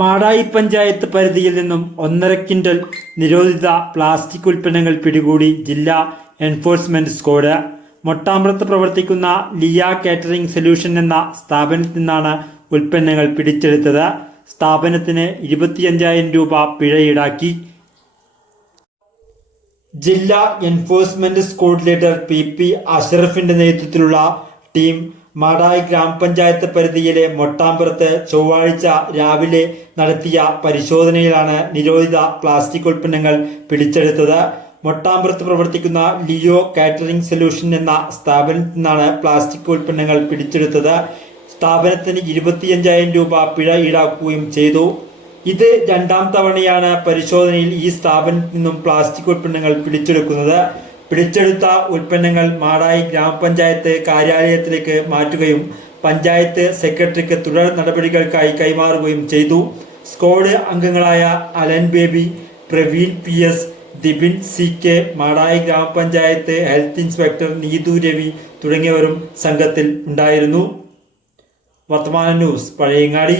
മാടായി പഞ്ചായത്ത് പരിധിയിൽ നിന്നും ഒന്നര ക്വിന്റൽ നിരോധിത പ്ലാസ്റ്റിക് ഉൽപ്പന്നങ്ങൾ പിടികൂടി ജില്ലാ എൻഫോഴ്സ്മെന്റ് സ്ക്വാഡ്. മൊട്ടാമ്പ്രത്ത് പ്രവർത്തിക്കുന്ന ലിയ കാറ്ററിംഗ് സൊല്യൂഷൻ എന്ന സ്ഥാപനത്തിൽ നിന്നാണ് ഉൽപ്പന്നങ്ങൾ പിടിച്ചെടുത്തത്. സ്ഥാപനത്തിന് ഇരുപത്തിയഞ്ചായിരം രൂപ പിഴ ഈടാക്കി. ജില്ലാ enforcement squad leader P P അഷറഫിന്റെ നേതൃത്വത്തിലുള്ള ടീം മാടായി ഗ്രാമപഞ്ചായത്ത് പരിധിയിലെ മൊട്ടാമ്പുറത്ത് ചൊവ്വാഴ്ച രാവിലെ നടത്തിയ പരിശോധനയിലാണ് നിരോധിത പ്ലാസ്റ്റിക് ഉൽപ്പന്നങ്ങൾ പിടിച്ചെടുത്തത്. മൊട്ടാമ്പുറത്ത് പ്രവർത്തിക്കുന്ന ലിയോ കാറ്ററിംഗ് സൊല്യൂഷൻ എന്ന സ്ഥാപനത്തിൽ നിന്നാണ് പ്ലാസ്റ്റിക് ഉൽപ്പന്നങ്ങൾ പിടിച്ചെടുത്തത്. സ്ഥാപനത്തിന് ഇരുപത്തിയഞ്ചായിരം രൂപ പിഴ ഈടാക്കുകയും ചെയ്തു. ഇത് രണ്ടാം തവണയാണ് പരിശോധനയിൽ ഈ സ്ഥാപനത്തിൽ നിന്നും പ്ലാസ്റ്റിക് ഉൽപ്പന്നങ്ങൾ പിടിച്ചെടുക്കുന്നത്. പിടിച്ചെടുത്ത ഉൽപ്പന്നങ്ങൾ മാടായി ഗ്രാമപഞ്ചായത്ത് കാര്യാലയത്തിലേക്ക് മാറ്റുകയും പഞ്ചായത്ത് സെക്രട്ടറിക്ക് തുടർ നടപടികൾക്കായി കൈമാറുകയും ചെയ്തു. സ്ക്വാഡ് അംഗങ്ങളായ Alan Baby Praveen P S Dibin C K Madayi ഗ്രാമപഞ്ചായത്ത് ഹെൽത്ത് ഇൻസ്പെക്ടർ നീതു രവി തുടങ്ങിയവരും സംഘത്തിൽ ഉണ്ടായിരുന്നു. വർത്തമാന ന്യൂസ് പഴയങ്ങാടി.